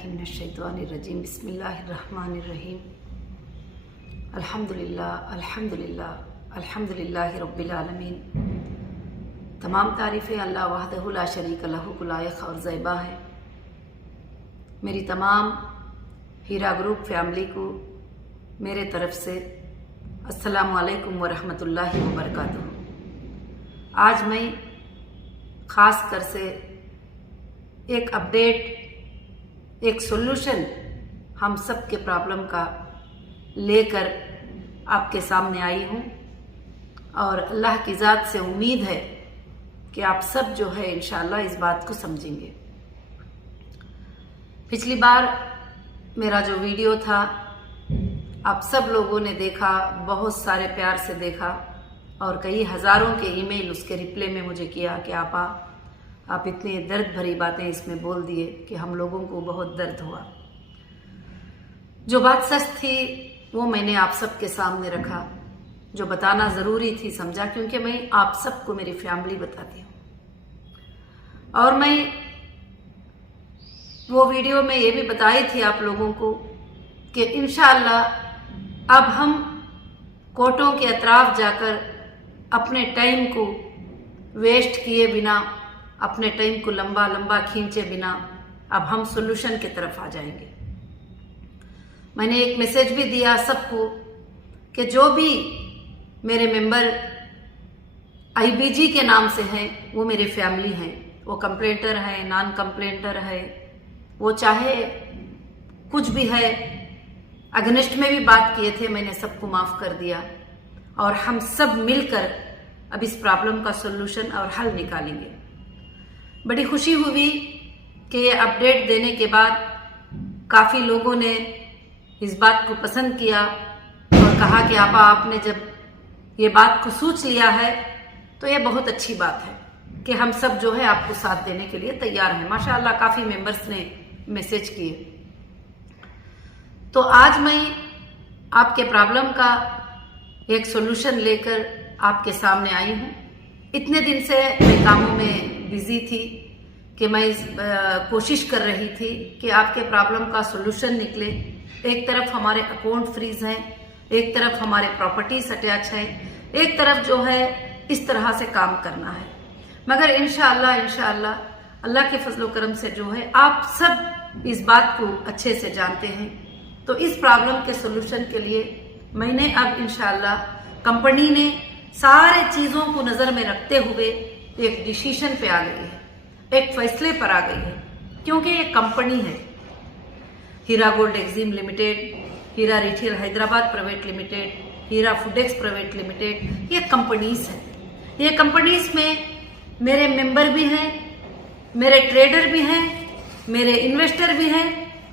बिस्मिल्लाहिर्रहमानिर्रहीम बिस्मिल्लाहिर्रहमानिर्रहीम अल्हम्दुलिल्लाह रब्बिल आलमीन। तमाम तारीफ़ें अल्लाह वहदहु ला शरीक लहू को लायक और ज़ैबा है। मेरी तमाम हीरा ग्रुप फैमिली को मेरे तरफ से अस्सलामु अलैकुम व रहमतुल्लाहि व बरकातुहू। आज मैं ख़ास कर से एक अपडेट, एक सॉल्यूशन हम सब के प्रॉब्लम का लेकर आपके सामने आई हूँ और अल्लाह की ज़ात से उम्मीद है कि आप सब जो है इंशाअल्लाह इस बात को समझेंगे। पिछली बार मेरा जो वीडियो था आप सब लोगों ने देखा, बहुत सारे प्यार से देखा और कई हज़ारों के ईमेल उसके रिप्लाई में मुझे किया कि आप इतनी दर्द भरी बातें इसमें बोल दिए कि हम लोगों को बहुत दर्द हुआ। जो बात सच थी वो मैंने आप सबके सामने रखा, जो बताना ज़रूरी थी समझा, क्योंकि मैं आप सबको मेरी फैमिली बताती हूँ। और मैं वो वीडियो में ये भी बताई थी आप लोगों को कि इंशाअल्लाह अब हम कोर्टों के अतराफ जाकर अपने टाइम को वेस्ट किए बिना, अपने टाइम को लंबा लंबा खींचे बिना अब हम सॉल्यूशन की तरफ आ जाएंगे। मैंने एक मैसेज भी दिया सबको कि जो भी मेरे मेंबर आईबीजी के नाम से हैं वो मेरे फैमिली हैं, वो कंप्लेंटर हैं, नॉन कंप्लेंटर है, वो चाहे कुछ भी है, अगेंस्ट में भी बात किए थे, मैंने सबको माफ़ कर दिया और हम सब मिलकर अब इस प्रॉब्लम का सॉल्यूशन और हल निकालेंगे। बड़ी खुशी हुई कि ये अपडेट देने के बाद काफ़ी लोगों ने इस बात को पसंद किया और कहा कि आपने जब ये बात को सोच लिया है तो ये बहुत अच्छी बात है कि हम सब जो है आपको साथ देने के लिए तैयार हैं। माशाअल्लाह काफ़ी मेंबर्स ने मैसेज किए। तो आज मैं आपके प्रॉब्लम का एक सॉल्यूशन लेकर आपके सामने आई हूँ। इतने दिन से मैं कामों में बिजी थी कि मैं कोशिश कर रही थी कि आपके प्रॉब्लम का सॉल्यूशन निकले। एक तरफ हमारे अकाउंट फ्रीज हैं, एक तरफ हमारे प्रॉपर्टीज अटैच है, एक तरफ जो है इस तरह से काम करना है। मगर इंशाअल्लाह अल्लाह के फजल करम से जो है आप सब इस बात को अच्छे से जानते हैं। तो इस प्रॉब्लम के सॉल्यूशन के लिए मैंने अब इंशाअल्लाह कंपनी ने सारे चीज़ों को नज़र में रखते हुए एक डिसीजन पे आ गई है, एक फैसले पर आ गई है, क्योंकि ये कंपनी है हीरा गोल्ड एक्जिम लिमिटेड, हीरा रिटेल हैदराबाद प्राइवेट लिमिटेड, हीरा फूडेक्स प्राइवेट लिमिटेड, ये कंपनीज हैं। ये कंपनीज में मेरे मेंबर भी हैं, मेरे ट्रेडर भी हैं, मेरे इन्वेस्टर भी हैं,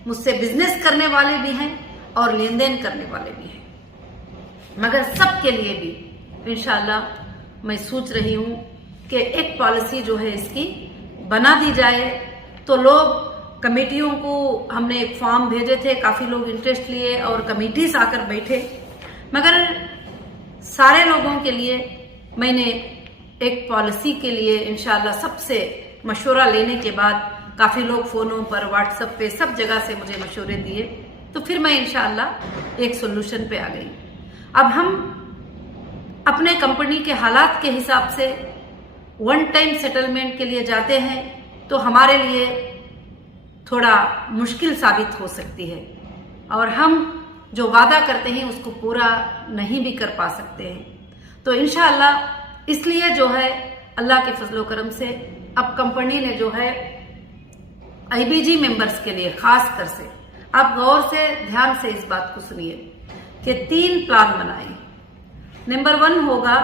मुझसे बिजनेस करने वाले भी हैं और लेन देन करने वाले भी हैं। मगर सबके लिए भी इंशाअल्लाह मैं सोच रही हूँ कि एक पॉलिसी जो है इसकी बना दी जाए। तो लोग कमेटियों को हमने एक फॉर्म भेजे थे, काफ़ी लोग इंटरेस्ट लिए और कमेटीज आकर बैठे, मगर सारे लोगों के लिए मैंने एक पॉलिसी के लिए इंशाअल्लाह सबसे मशवरा लेने के बाद काफ़ी लोग फ़ोनों पर, व्हाट्सएप पे, सब जगह से मुझे मशवरे दिए, तो फिर मैं इंशाअल्लाह एक सॉल्यूशन पे आ गई। अब हम अपने कंपनी के हालात के हिसाब से वन टाइम सेटलमेंट के लिए जाते हैं तो हमारे लिए थोड़ा मुश्किल साबित हो सकती है और हम जो वादा करते हैं उसको पूरा नहीं भी कर पा सकते हैं। तो इंशाअल्लाह इसलिए जो है अल्लाह के फजलो करम से अब कंपनी ने जो है आईबीजी मेंबर्स के लिए खास कर से, आप गौर से ध्यान से इस बात को सुनिए कि 3 प्लान बनाए। नंबर 1 होगा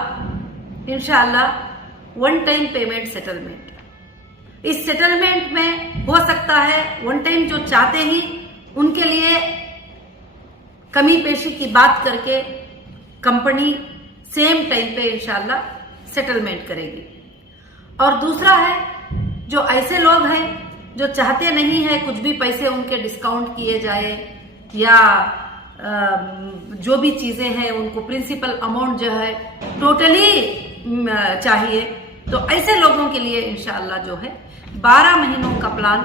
इंशाअल्लाह वन टाइम पेमेंट सेटलमेंट। इस सेटलमेंट में हो सकता है वन टाइम जो चाहते ही उनके लिए कमी पेशी की बात करके कंपनी सेम टाइम पे इंशाअल्लाह सेटलमेंट करेगी। और दूसरा है जो ऐसे लोग हैं जो चाहते नहीं है कुछ भी पैसे उनके डिस्काउंट किए जाए या जो भी चीजें हैं उनको प्रिंसिपल अमाउंट जो है टोटली चाहिए, तो ऐसे लोगों के लिए इंशाअल्लाह जो है 12 महीनों का प्लान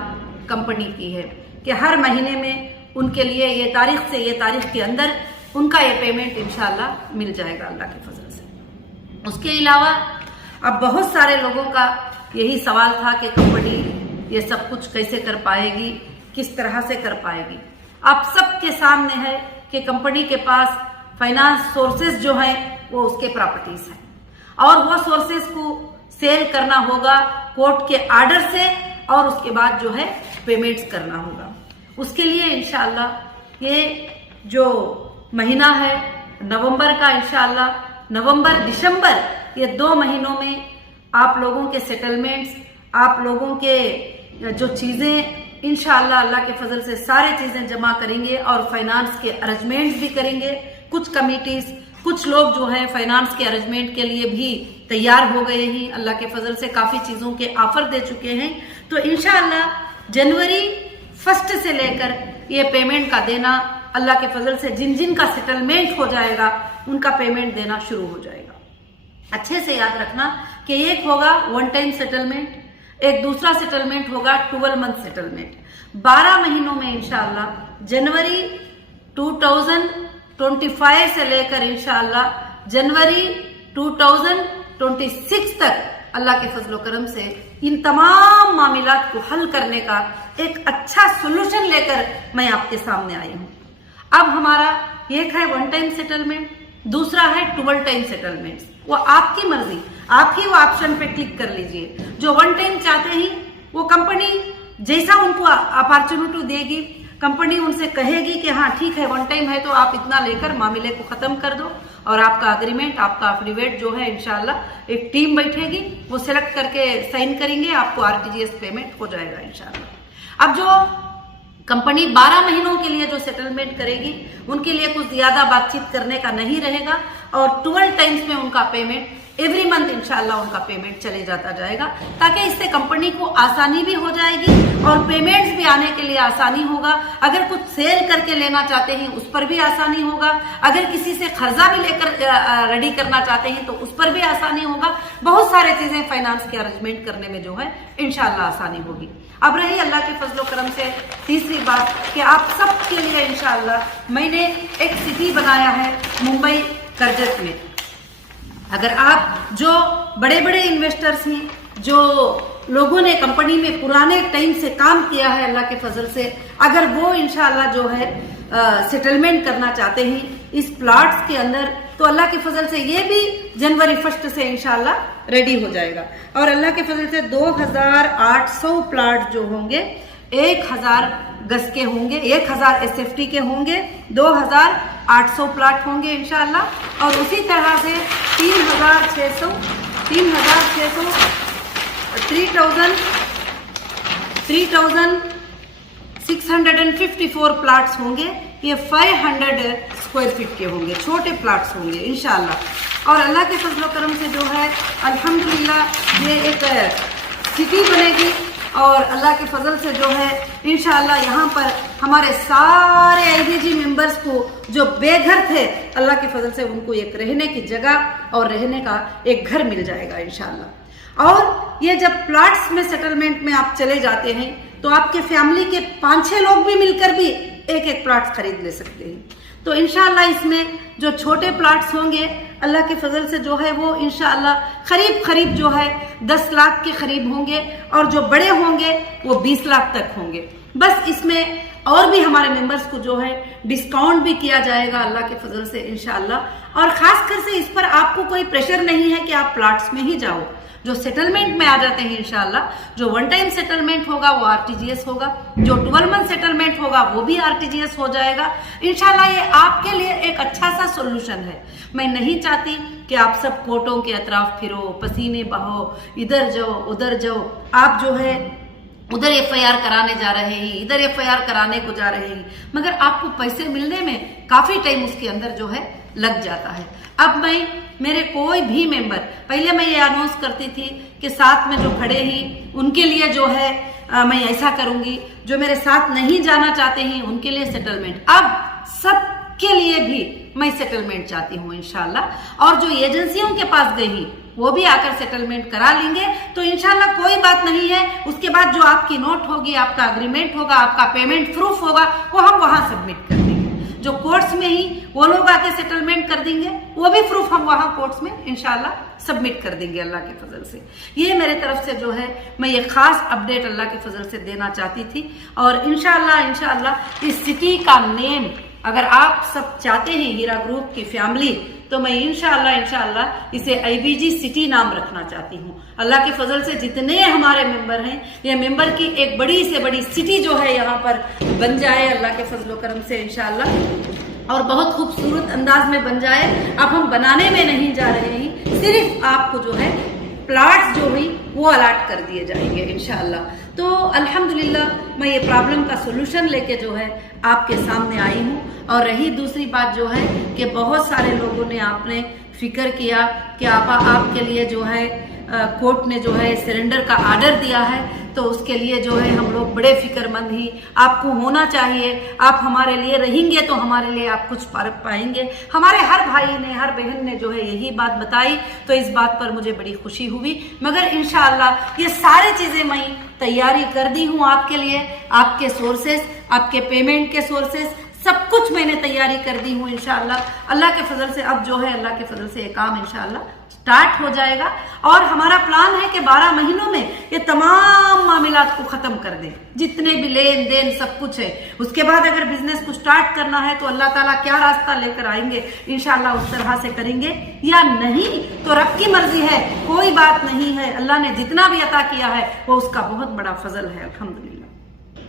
कंपनी की है کہ ہر مہینے میں ان کے لیے یہ تاریخ سے یہ تاریخ کے اندر ان کا یہ پیمنٹ انشاءاللہ مل جائے گا اللہ کے فضل سے۔ اس کے علاوہ اب بہت سارے لوگوں کا یہی سوال تھا کہ کمپنی یہ سب کچھ کیسے کر پائے گی، کس طرح سے کر پائے گی۔ آپ سب کے سامنے ہے کہ کمپنی کے پاس فائنانس سورسز جو ہیں وہ اس کے پراپرٹیز ہیں، اور وہ سورسز کو سیل کرنا ہوگا کورٹ کے آرڈر سے، اور اس کے بعد جو ہے پیمنٹس کرنا ہوگا۔ اس کے لیے انشاءاللہ یہ جو مہینہ ہے نومبر کا، انشاءاللہ نومبر دسمبر یہ 2 مہینوں میں آپ لوگوں کے سیٹلمنٹس، آپ لوگوں کے جو چیزیں انشاءاللہ اللہ کے فضل سے سارے چیزیں جمع کریں گے، اور فائنانس کے ارینجمنٹس بھی کریں گے۔ کچھ کمیٹیز، کچھ لوگ جو ہے فائنانس کے ارینجمنٹ کے لیے بھی تیار ہو گئے ہیں، اللہ کے فضل سے کافی چیزوں کے آفر دے چکے ہیں۔ تو انشاءاللہ جنوری 1 سے لے کر یہ پیمنٹ کا دینا اللہ کے فضل سے جن جن کا سیٹلمنٹ ہو جائے گا ان کا پیمنٹ دینا شروع ہو جائے گا۔ اچھے سے یاد رکھنا کہ ایک ہوگا 1 ٹائم سیٹلمنٹ، ایک دوسرا سیٹلمنٹ ہوگا 12 منتھ سیٹلمنٹ۔ 12 مہینوں میں انشاءاللہ جنوری 2025 سے لے کر انشاءاللہ جنوری 2026 تک اللہ کے فضل و کرم سے ان تمام معاملات کو حل کرنے کا ایک اچھا سولوشن لے کر میں آپ کے سامنے آئی ہوں۔ اب ہمارا ایک ہے 1 ٹائم سیٹلمنٹ، دوسرا ہے 12 ٹائم سیٹلمنٹ۔ وہ آپ کی مرضی، آپ ہی وہ آپشن پہ کلک کر لیجئے۔ جو 1 ٹائم چاہتے ہیں وہ کمپنی جیسا ان کو اپارچونٹی دے گی، کمپنی ان سے کہے گی کہ ہاں ٹھیک ہے 1 ٹائم ہے تو آپ اتنا لے کر معاملے کو ختم کر دو، اور آپ کا اگریمنٹ، آپ کا افیڈیوٹ جو ہے انشاءاللہ ایک ٹیم بیٹھے گی، وہ سلیکٹ کر کے سائن کریں گے، آپ کو RTGS پیمنٹ ہو جائے گا انشاءاللہ۔ اب جو کمپنی 12 مہینوں کے لیے جو سیٹلمنٹ کرے گی ان کے لیے کچھ زیادہ بات چیت کرنے کا نہیں رہے گا، اور 12 ٹائمز میں ان کا پیمنٹ ایوری منتھ انشاءاللہ ان کا پیمنٹ چلے جاتا جائے گا، تاکہ اس سے کمپنی کو آسانی بھی ہو جائے گی اور پیمنٹس بھی آنے کے لیے آسانی ہوگا۔ اگر کچھ سیل کر کے لینا چاہتے ہیں اس پر بھی آسانی ہوگا، اگر کسی سے قرضہ بھی لے کر ریڈی کرنا چاہتے ہیں تو اس پر بھی آسانی ہوگا۔ بہت سارے چیزیں فائنانس کے ارینجمنٹ کرنے میں جو ہے انشاءاللہ آسانی ہوگی۔ اب رہی اللہ کے فضل و کرم سے تیسری بات کہ آپ سب کے لیے انشاءاللہ میں نے ایک سٹی بنایا ہے ممبئی کرجت میں۔ اگر آپ جو بڑے بڑے انویسٹرز ہیں، جو لوگوں نے کمپنی میں پرانے ٹائم سے کام کیا ہے اللہ کے فضل سے، اگر وہ انشاءاللہ جو ہے سیٹلمنٹ کرنا چاہتے ہیں اس پلاٹس کے اندر، تو اللہ کے فضل سے یہ بھی جنوری 1 سے انشاءاللہ ریڈی ہو جائے گا۔ اور اللہ کے فضل سے 2800 پلاٹ جو ہوں گے 1000 گز کے ہوں گے، 1000 SFT کے ہوں گے، 2800 پلاٹ ہوں گے انشاءاللہ۔ اور اسی طرح سے 3654 پلاٹس ہوں گے، یہ 500 اسکوائر فٹ کے ہوں گے، چھوٹے پلاٹس ہوں گے انشاءاللہ۔ اور اللہ کے فضل و کرم سے جو ہے الحمدللہ یہ ایک سٹی بنے گی، اور اللہ کے فضل سے جو ہے انشاءاللہ یہاں پر ہمارے سارے IBG ممبرز کو جو بے گھر تھے اللہ کے فضل سے ان کو ایک رہنے کی جگہ اور رہنے کا ایک گھر مل جائے گا انشاءاللہ۔ اور یہ جب پلاٹس میں سیٹلمنٹ میں آپ چلے جاتے ہیں تو آپ کے فیملی کے 5-6 لوگ بھی مل کر بھی ایک پلاٹ خرید لے سکتے ہیں۔ تو انشاءاللہ اس میں جو چھوٹے پلاٹس ہوں گے اللہ کے فضل سے جو ہے وہ انشاءاللہ قریب جو ہے 10 لاکھ کے قریب ہوں گے، اور جو بڑے ہوں گے وہ 20 لاکھ تک ہوں گے۔ بس اس میں اور بھی ہمارے ممبرز کو جو ہے ڈسکاؤنٹ بھی کیا جائے گا اللہ کے فضل سے انشاءاللہ۔ اور خاص کر سے اس پر آپ کو کوئی پریشر نہیں ہے کہ آپ پلاٹس میں ہی جاؤ، جو سیٹلمنٹ میں آ جاتے ہیں انشاءاللہ، جو 1 ٹائم سیٹلمنٹ ہوگا وہ RTGS ہوگا، جو 12 منتھ سیٹلمنٹ ہوگا وہ بھی RTGS ہو جائے گا انشاءاللہ۔ یہ آپ کے لیے ایک اچھا سا سولوشن ہے۔ میں نہیں چاہتی کہ آپ سب کوٹوں کے اطراف پھرو، پسینے بہو، ادھر جاؤ ادھر جاؤ، آپ جو ہے ادھر FIR کرانے جا رہے ہیں، ادھر FIR کرانے کو جا رہے ہیں، مگر آپ کو پیسے ملنے میں کافی ٹائم اس کے اندر جو ہے لگ جاتا ہے۔ اب میں میرے کوئی بھی ممبر، پہلے میں یہ اناؤنس کرتی تھی کہ ساتھ میں جو کھڑے ہیں ان کے لیے جو ہے میں ایسا کروں گی، جو میرے ساتھ نہیں جانا چاہتے ہیں ان کے لیے سیٹلمنٹ۔ اب سب के लिए भी मैं सेटलमेंट चाहती हूँ इंशाल्लाह। और जो एजेंसियों के पास गई वो भी आकर सेटलमेंट करा लेंगे, तो इंशाल्लाह कोई बात नहीं है। उसके बाद जो आपकी नोट होगी, आपका अग्रीमेंट होगा, आपका पेमेंट प्रूफ होगा, वो हम वहां सबमिट कर देंगे। जो कोर्ट्स में ही वो लोग आके सेटलमेंट कर देंगे, वो भी प्रूफ हम वहां कोर्ट्स में इंशाल्लाह सबमिट कर देंगे अल्लाह के फजल से। ये मेरे तरफ से जो है मैं ये खास अपडेट अल्लाह के फजल से देना चाहती थी। और इंशाल्लाह इस सिटी का नेम अगर आप सब चाहते हैं हीरा ग्रुप की फैमिली, तो मैं इंशाल्लाह इसे IBG सिटी नाम रखना चाहती हूँ। अल्लाह के फजल से जितने हमारे मेंबर हैं, ये मेंबर की एक बड़ी से बड़ी सिटी जो है यहाँ पर बन जाए अल्लाह के फजल करम से इंशाल्लाह, और बहुत खूबसूरत अंदाज में बन जाए। अब हम बनाने में नहीं जा रहे हैं, सिर्फ आपको जो है प्लाट्स जो हुई वो अलाट कर दिए जाएंगे इंशाल्लाह। तो अल्हम्दुलिल्लाह मैं ये प्रॉब्लम का सोल्यूशन लेके जो है आपके सामने आई हूँ। और रही दूसरी बात जो है कि बहुत सारे लोगों ने आपने फिक्र किया कि आपके लिए जो है कोर्ट ने जो है सरेंडर का आर्डर दिया है, तो उसके लिए जो है हम लोग बड़े फिक्रमंद ही, आपको होना चाहिए, आप हमारे लिए रहेंगे तो हमारे लिए आप कुछ पाएंगे। हमारे हर भाई ने, हर बहन ने जो है यही बात बताई, तो इस बात पर मुझे बड़ी खुशी हुई। मगर इंशाअल्लाह ये सारी चीजें मैं तैयारी कर दी हूँ आपके लिए, आपके सोर्सेस, आपके पेमेंट के सोर्सेस, सब कुछ मैंने तैयारी कर दी हूँ इंशाअल्लाह। अल्लाह के फजल से अब जो है अल्लाह के फजल से ये काम इंशाअल्लाह स्टार्ट हो जाएगा। और हमारा प्लान है कि 12 महीनों में ये तमाम मामलात को खत्म कर दें, जितने भी लेन देन सब कुछ है। उसके बाद अगर बिजनेस को स्टार्ट करना है तो अल्लाह ताला क्या रास्ता लेकर आएंगे इंशाअल्लाह उस तरह से करेंगे, या नहीं तो रब की मर्जी है, कोई बात नहीं है। अल्लाह ने जितना भी अता किया है वो उसका बहुत बड़ा फजल है अल्हम्दुलिल्लाह।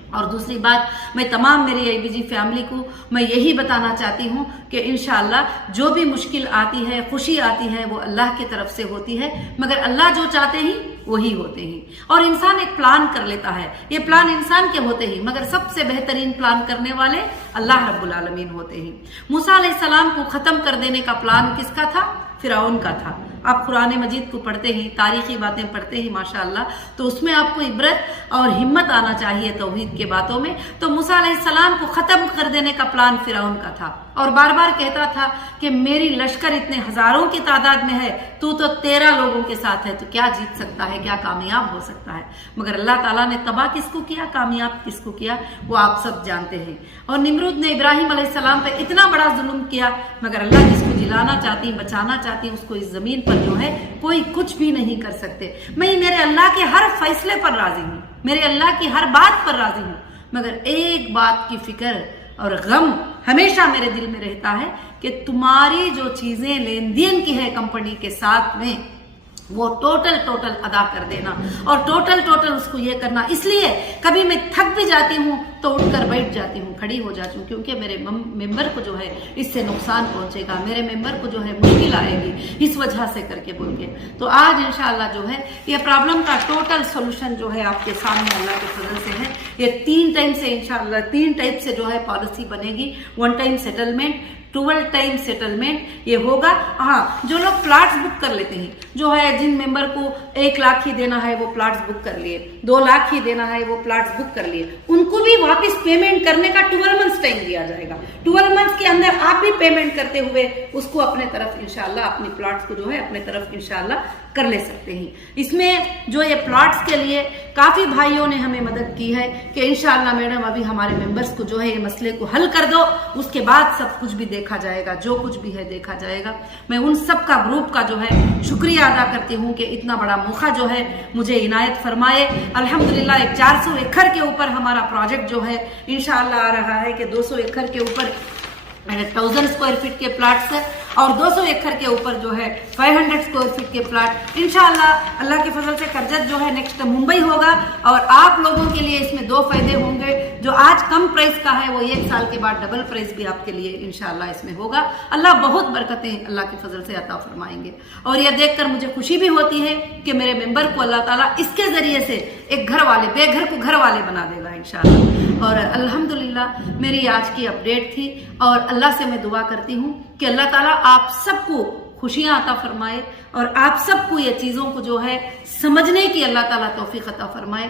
और दूसरी बात, मैं तमाम मेरी IBG फैमिली को मैं यही बताना चाहती हूँ कि इंशाअल्लाह जो भी मुश्किल आती है, खुशी आती है, वो अल्लाह की तरफ से होती है। मगर अल्लाह जो चाहते हैं वही होते हैं। और इंसान एक प्लान कर लेता है, ये प्लान इंसान के होते ही, मगर सबसे बेहतरीन प्लान करने वाले अल्लाह रब्बुल आलमीन होते हैं। मूसा अलैहिस्सलाम को खत्म कर देने का प्लान किसका था? फिरौन का था। आप कुरान मजीद को पढ़ते ही, तारीखी बातें पढ़ते ही माशाअल्लाह, तो उसमें आपको इबरत और हिम्मत आना चाहिए तौहीद के बातों में। तो मूसा अलैहिस्सलाम को खत्म कर देने का प्लान फिरौन का था, और बार बार कहता था कि मेरी लश्कर इतने हजारों की तादाद में है, तू तो 13 लोगों के साथ है, तो क्या जीत सकता है, क्या कामयाब हो सकता है। मगर अल्लाह ताला ने तबाह किसको किया, कामयाब किसको किया, वो आप सब जानते हैं। और निमरूद ने इब्राहिम अलैहिस्सलाम पे इतना बड़ा जुल्म किया, मगर अल्लाह जिसको जिलाना चाहती, बचाना चाहती, उसको इस जमीन पर जो है कोई कुछ भी नहीं कर सकते। मैं मेरे अल्लाह के हर फैसले पर राजी हूँ, मेरे अल्लाह की हर बात पर राजी हूँ, मगर एक बात की फिक्र और गम हमेशा मेरे दिल में रहता है कि तुम्हारी जो चीजें लेन देन की है कंपनी के साथ में, वो टोटल अदा कर देना, और टोटल उसको ये करना। इसलिए कभी मैं थक भी जाती हूँ तो उठकर बैठ जाती हूँ, खड़ी हो जाती हूँ, क्योंकि मेरे मेंबर को जो है इससे नुकसान पहुंचेगा, मेरे मेंबर को जो है मुश्किल आएगी, इस वजह से करके बोल के। तो आज इंशाअल्लाह जो है ये प्रॉब्लम का टोटल सोल्यूशन जो है आपके सामने अल्लाह के फजल से है। ये 3 टाइम से इंशाअल्लाह 3 टाइप से जो है पॉलिसी बनेगी। 1 टाइम सेटलमेंट, 12 टाइम सेटलमेंट ये होगा। हाँ, जो लोग प्लाट्स बुक कर लेते हैं, जो है जिन मेंबर को 1 लाख ही देना है वो प्लाट्स बुक कर लिए, 2 लाख ही देना है वो प्लाट्स बुक कर लिए, उनको भी वापस पेमेंट करने का 12 मंथ्स टाइम दिया जाएगा। 12 मंथ्स के अंदर आप भी पेमेंट करते हुए उसको अपने तरफ इंशाल्लाह, अपनी प्लाट्स को जो है अपने तरफ इंशाल्लाह कर ले सकते हैं। इसमें जो ये प्लाट्स के लिए काफी भाइयों ने हमें मदद की है कि इंशाल्लाह मैडम अभी हमारे मेंबर्स को जो है ये मसले को हल कर दो, उसके बाद सब कुछ भी देखा जाएगा, जो कुछ भी है देखा जाएगा। मैं उन सब का ग्रुप का जो है शुक्रिया अदा करती हूँ कि इतना बड़ा मौका जो है मुझे इनायत फरमाए। अल्हम्दुलिल्लाह एक 400 एकड़ के ऊपर हमारा प्रोजेक्ट जो है इंशाअल्लाह आ रहा है कि 200 एकड़ के ऊपर 1000 स्क्वायर फीट के प्लाट्स है, और 200 एकड़ के ऊपर जो है 500 स्क्वायर फीट के प्लाट इंशाअल्लाह अल्लाह के फजल से करजत जो है नेक्स्ट मुंबई होगा। और आप लोगों के लिए इसमें 2 फायदे होंगे, जो आज कम प्राइस का है वो 1 साल के बाद डबल प्राइस भी आपके लिए इंशाअल्लाह इसमें होगा। अल्लाह बहुत बरकतें अल्लाह के फजल से अता फरमाएंगे। और यह देखकर मुझे खुशी भी होती है कि मेरे मेंबर को अल्लाह ताला इसके जरिए से एक घर वाले, बेघर को घर वाले बना देगा इंशाअल्लाह। और अल्हम्दुलिल्लाह मेरी आज की अपडेट थी, और अल्लाह से मैं दुआ करती हूँ कि अल्लाह ताला आप सबको खुशियां अता फरमाए, और आप सबको ये चीजों को जो है समझने की अल्लाह ताला तौफीक अता फरमाए।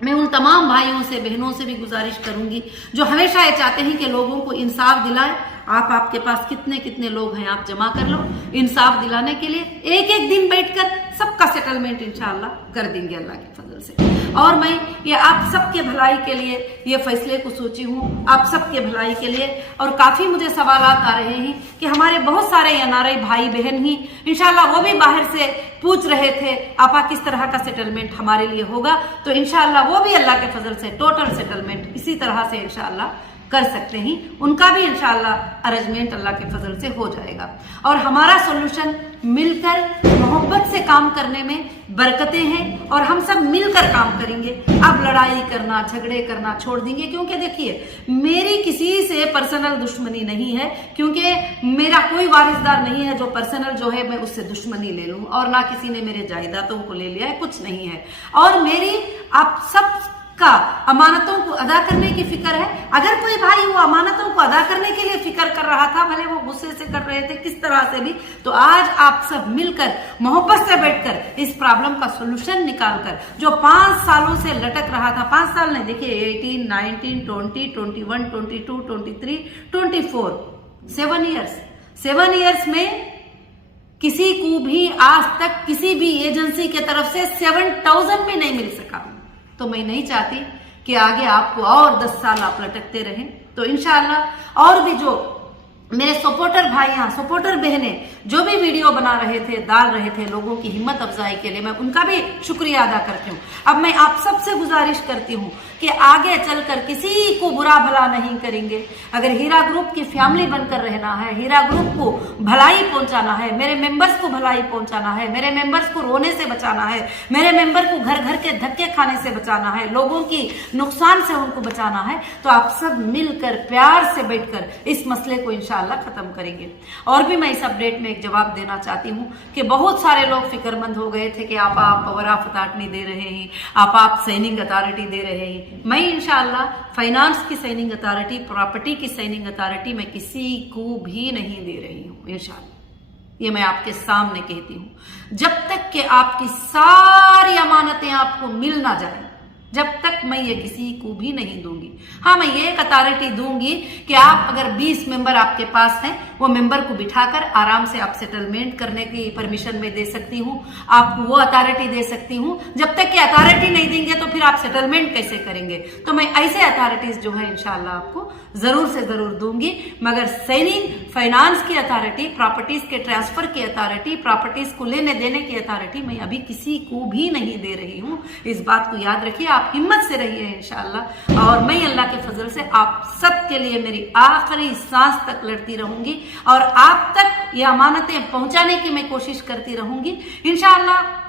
मैं उन तमाम भाइयों से, बहनों से भी गुजारिश करूंगी जो हमेशा ये चाहते हैं कि लोगों को इंसाफ दिलाए आप आपके पास कितने कितने लोग हैं आप जमा कर लो, इंसाफ दिलाने के लिए एक एक दिन बैठकर सबका सेटलमेंट इंशाअल्लाह कर देंगे अल्लाह के फजल से। और मैं ये आप सबके भलाई के लिए ये फैसले को सोची हूँ, आप सबके भलाई के लिए। और काफी मुझे सवालात आ रहे हैं कि हमारे बहुत सारे एनआरआई भाई बहन ही इंशाअल्लाह वो भी बाहर से पूछ रहे थे आपा किस तरह का सेटलमेंट हमारे लिए होगा, तो इंशाअल्लाह वो भी अल्लाह के फजल से टोटल सेटलमेंट इसी तरह से इंशाअल्लाह कर सकते हैं, उनका भी इंशाअल्लाह अरेंजमेंट अल्लाह के फजल से हो जाएगा। और हमारा सोल्यूशन मिलकर मोहब्बत से काम करने में बरकतें हैं और हम सब मिलकर काम करेंगे। अब लड़ाई करना झगड़े करना छोड़ देंगे, क्योंकि देखिए मेरी किसी से पर्सनल दुश्मनी नहीं है, क्योंकि मेरा कोई वारिसदार नहीं है जो पर्सनल जो है मैं उससे दुश्मनी ले लूं, और ना किसी ने मेरे जायदादों को ले लिया है, कुछ नहीं है। और मेरी आप सब का अमानतों को अदा करने की फिक्र है। अगर कोई भाई वो अमानतों को अदा करने के लिए फिक्र कर रहा था, भले वो गुस्से से कर रहे थे किस तरह से भी, तो आज आप सब मिलकर मोहब्बत से बैठकर इस प्रॉब्लम का सोल्यूशन निकालकर, जो 5 सालों से लटक रहा था, 5 साल नहीं, देखिए 18, 19, 20, 21, 22, 23, 24, 7 ईयर्स में किसी को भी आज तक किसी भी एजेंसी के तरफ से 7,000 भी नहीं मिल सका। तो मैं नहीं चाहती कि आगे आपको और 10 साल आप लटकते रहें। तो इंशाअल्लाह और भी जो मेरे सपोर्टर भाइयां सपोर्टर बहनें जो भी वीडियो बना रहे थे, डाल रहे थे लोगों की हिम्मत अफजाई के लिए, मैं उनका भी शुक्रिया अदा करती हूँ। अब मैं आप सबसे गुजारिश करती हूँ कि आगे चलकर किसी को बुरा भला नहीं करेंगे। अगर हीरा ग्रुप की फैमिली बनकर रहना है, हीरा ग्रुप को भलाई पहुंचाना है, मेरे मेंबर्स को भलाई पहुंचाना है, मेरे मेंबर्स को रोने से बचाना है, मेरे मेंबर को घर घर के धक्के खाने से बचाना है, लोगों की नुकसान से उनको बचाना है, तो आप सब मिलकर प्यार से बैठकर इस मसले को इंशाअल्लाह खत्म करेंगे। और भी मैं इस अपडेट में एक जवाब देना चाहती हूँ कि बहुत सारे लोग फिक्रमंद हो गए थे कि आप पावर ऑफ अथॉरिटी दे रहे हैं, आप साइनिंग अथॉरिटी दे रहे हैं। मैं इंशाअल्लाह फाइनेंस की साइनिंग अथॉरिटी, प्रॉपर्टी की साइनिंग अथॉरिटी मैं किसी को भी नहीं दे रही हूँ इंशाअल्लाह। ये मैं आपके सामने कहती हूँ। जब तक कि आपकी सारी अमानतें आपको मिल ना जाए, जब तक मैं ये किसी को भी नहीं दूंगी। हाँ, मैं ये एक अथॉरिटी दूंगी कि आप अगर 20 मेंबर आपके पास हैं, वो मेंबर को बिठाकर आराम से आप सेटलमेंट करने की परमिशन में दे सकती हूँ, आपको वो अथॉरिटी दे सकती हूँ। जब तक कि अथॉरिटी नहीं देंगे तो फिर आप सेटलमेंट कैसे करेंगे? तो मैं ऐसे अथॉरिटीज जो है इंशाअल्लाह आपको जरूर से जरूर दूंगी। मगर साइनिंग फाइनेंस की अथॉरिटी, प्रॉपर्टीज के ट्रांसफर की अथॉरिटी, प्रॉपर्टीज को लेने देने की अथॉरिटी मैं अभी किसी को भी नहीं दे रही हूँ। इस बात को याद रखिए, आप हिम्मत से रहिए इंशाअल्लाह। और मैं अल्लाह के फजल से आप सब के लिए मेरी आखिरी सांस तक लड़ती रहूंगी और आप तक ये अमानतें पहुंचाने की मैं कोशिश करती रहूंगी इंशाअल्लाह।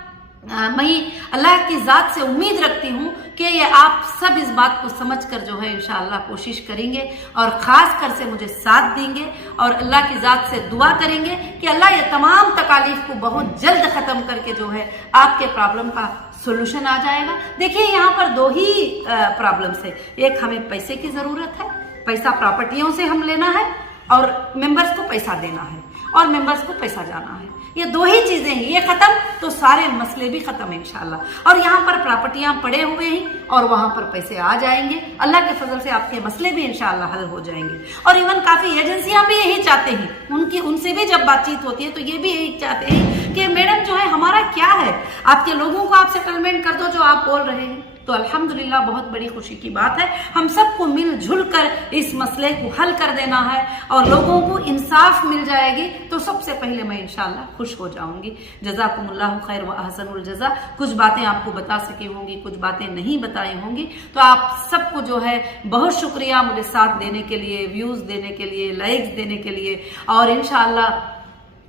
मैं अल्लाह की जात से उम्मीद रखती हूँ कि ये आप सब इस बात को समझकर जो है इंशाअल्लाह कोशिश करेंगे और खास कर से मुझे साथ देंगे और अल्लाह की जात से दुआ करेंगे कि अल्लाह ये तमाम तकालीफ को बहुत जल्द खत्म करके जो है आपके प्रॉब्लम का सोल्यूशन आ जाएगा। देखिए यहाँ पर 2 ही प्रॉब्लम्स है। एक, हमें पैसे की जरूरत है, पैसा प्रॉपर्टियों से हम लेना है, और मेंबर्स को पैसा देना है और मेंबर्स को पैसा जाना है। ये 2 ही चीजें हैं, ये खत्म तो सारे मसले भी खत्म इंशाअल्लाह। और यहाँ पर प्रॉपर्टियां पड़े हुए हैं और वहां पर पैसे आ जाएंगे। अल्लाह के फजल से आपके मसले भी इंशाअल्लाह हल हो जाएंगे। और इवन काफी एजेंसियां भी यही चाहते हैं, उनसे भी जब बातचीत होती है तो ये भी यही चाहते हैं कि मैडम जो है हमारा क्या है, आपके लोगों को आप सेटलमेंट कर दो जो आप बोल रहे हैं। तो अल्हम्दुलिल्लाह बहुत बड़ी खुशी की बात है, हम सबको मिलजुल कर इस मसले को हल कर देना है और लोगों को इंसाफ मिल जाएगी तो सबसे पहले मैं इंशाअल्लाह खुश हो जाऊंगी। जज़ाकुमुल्लाहु खैर व अहसनुल जज़ा। कुछ बातें आपको बता सकी होंगी, कुछ बातें नहीं बताई होंगी, तो आप सबको जो है बहुत शुक्रिया मुझे साथ देने के लिए, व्यूज देने के लिए, लाइक्स देने के लिए और इंशाअल्लाह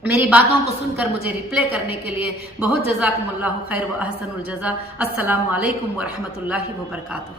मेरी बातों को सुनकर मुझे रिप्ले करने के लिए बहुत जज़ाकुमुल्लाहु खैर व अहसनुल जज़ा। अस्सलामु अलैकुम व रहमतुल्लाहि व बरकातुहू।